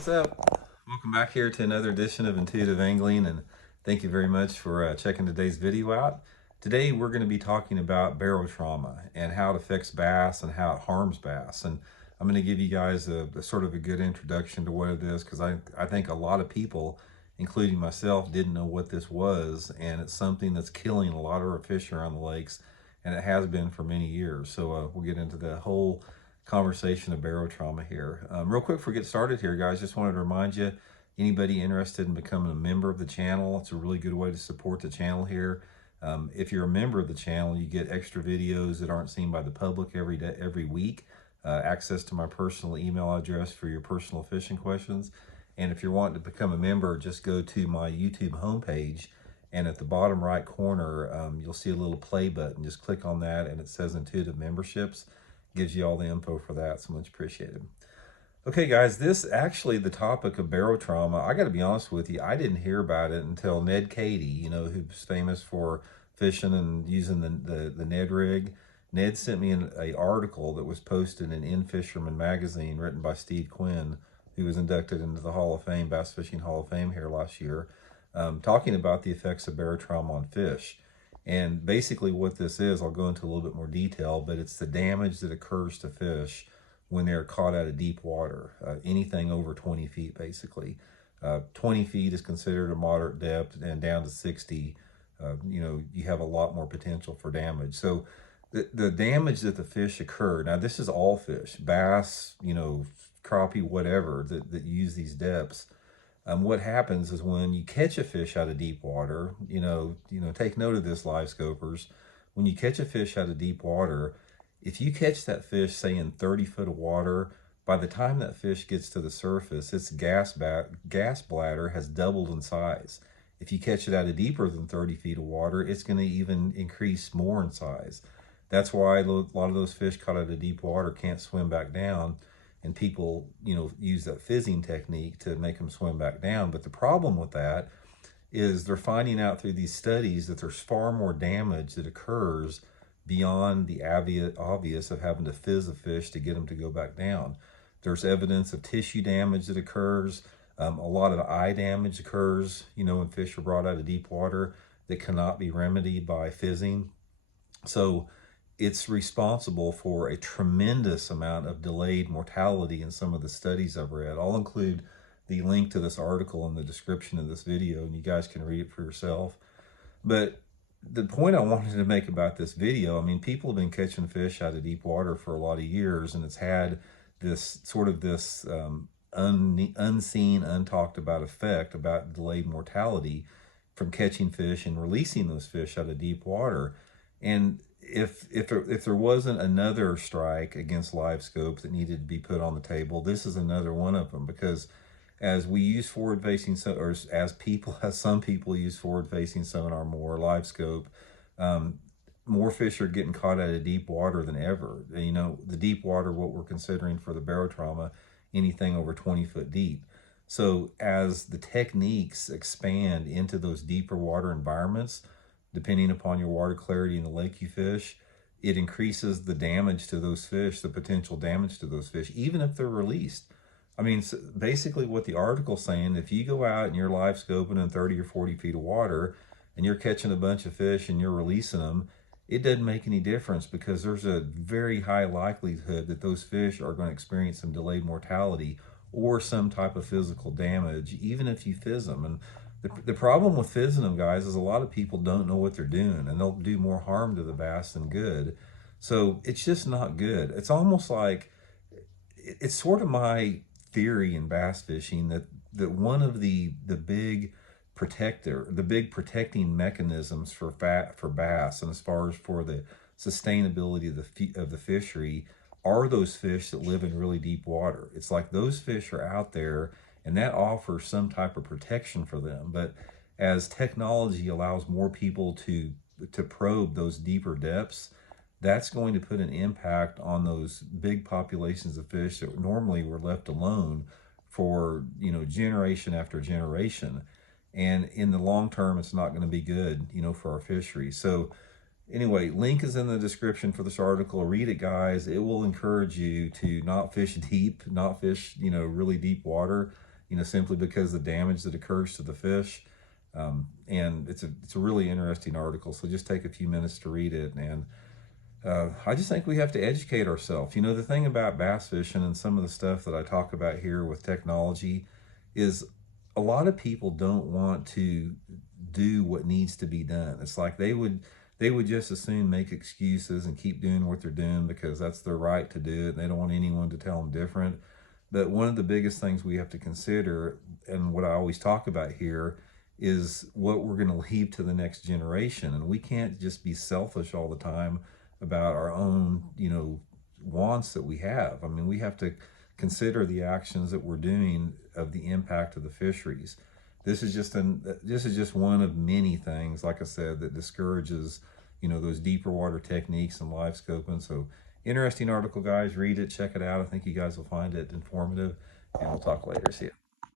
What's up? Welcome back here to another edition of Intuitive Angling, and thank you very much for checking today's video out. Today we're going to be talking about barotrauma and how it affects bass and how it harms bass. And I'm going to give you guys a sort of a good introduction to what it is, because I think a lot of people, including myself, didn't know what this was, and it's something that's killing a lot of our fish around the lakes, and it has been for many years. So we'll get into the whole conversation of barotrauma here. Real quick before we get started here, guys, just wanted to remind you, anybody interested in becoming a member of the channel, it's a really good way to support the channel here. If you're a member of the channel, you get extra videos that aren't seen by the public every day, every week, access to my personal email address for your personal fishing questions. And if you're wanting to become a member, just go to my YouTube homepage, and at the bottom right corner, you'll see a little play button. Just click on that, and it says Intuitive Memberships. Gives you all the info for that, so much appreciated. Okay, guys, this actually the topic of barotrauma. I got to be honest with you, I didn't hear about it until Ned Cady, you know, who's famous for fishing and using the Ned rig. Ned sent me an article that was posted in In Fisherman magazine, written by Steve Quinn, who was inducted into the Hall of Fame, Bass Fishing Hall of Fame here last year, talking about the effects of barotrauma on fish. And basically what this is, I'll go into a little bit more detail, but it's the damage that occurs to fish when they're caught out of deep water, anything over 20 feet, basically. 20 feet is considered a moderate depth, and down to 60, you know, you have a lot more potential for damage. So the damage that the fish occur, now this is all fish, bass, you know, crappie, whatever, that use these depths. What happens is when you catch a fish out of deep water, you know, take note of this, live scopers. When you catch a fish out of deep water, if you catch that fish, say in 30 foot of water, by the time that fish gets to the surface, its gas bladder has doubled in size. If you catch it out of deeper than 30 feet of water, it's going to even increase more in size. That's why a lot of those fish caught out of deep water can't swim back down. And people, you know, use that fizzing technique to make them swim back down. But the problem with that is they're finding out through these studies that there's far more damage that occurs beyond the obvious of having to fizz a fish to get them to go back down. There's evidence of tissue damage that occurs. A lot of eye damage occurs, you know, when fish are brought out of deep water that cannot be remedied by fizzing. So it's responsible for a tremendous amount of delayed mortality in some of the studies I've read. I'll include the link to this article in the description of this video, and you guys can read it for yourself. But the point I wanted to make about this video, I mean, people have been catching fish out of deep water for a lot of years, and it's had this sort of this unseen, untalked about effect about delayed mortality from catching fish and releasing those fish out of deep water. And if there wasn't another strike against live scope that needed to be put on the table, this is another one of them. Because as we use forward facing, or as some people use forward facing sonar more, live scope, more fish are getting caught out of deep water than ever. You know, the deep water, what we're considering for the barotrauma, anything over 20 foot deep. So as the techniques expand into those deeper water environments, depending upon your water clarity in the lake you fish, it increases the damage to those fish, the potential damage to those fish, even if they're released. I mean, so basically what the article's saying, if you go out and you're live scoping in 30 or 40 feet of water and you're catching a bunch of fish and you're releasing them, it doesn't make any difference, because there's a very high likelihood that those fish are going to experience some delayed mortality or some type of physical damage, even if you fizz them. And the problem with fizzing them, guys, is a lot of people don't know what they're doing, and they'll do more harm to the bass than good. So it's just not good. It's almost like, it's sort of my theory in bass fishing that one of the big protecting mechanisms for bass, and as far as for the sustainability of the fishery, are those fish that live in really deep water. It's like those fish are out there, and that offers some type of protection for them. But as technology allows more people to probe those deeper depths, that's going to put an impact on those big populations of fish that normally were left alone for, you know, generation after generation. And in the long term, it's not going to be good, you know, for our fishery. So anyway, link is in the description for this article. Read it, guys. It will encourage you to not fish deep, not fish, you know, really deep water. simply because of the damage that occurs to the fish. And it's a really interesting article. So just take a few minutes to read it. And I just think we have to educate ourselves. The thing about bass fishing and some of the stuff that I talk about here with technology is a lot of people don't want to do what needs to be done. It's like they would just as soon make excuses and keep doing what they're doing because that's their right to do it. And they don't want anyone to tell them different. But one of the biggest things we have to consider, and what I always talk about here, is what we're going to leave to the next generation. And we can't just be selfish all the time about our own, wants that we have. I mean, we have to consider the actions that we're doing of the impact of the fisheries. This is just one of many things, like I said, that discourages, those deeper water techniques and live scoping. So interesting article, guys. Read it, check it out. I think you guys will find it informative, and we'll talk later. See ya.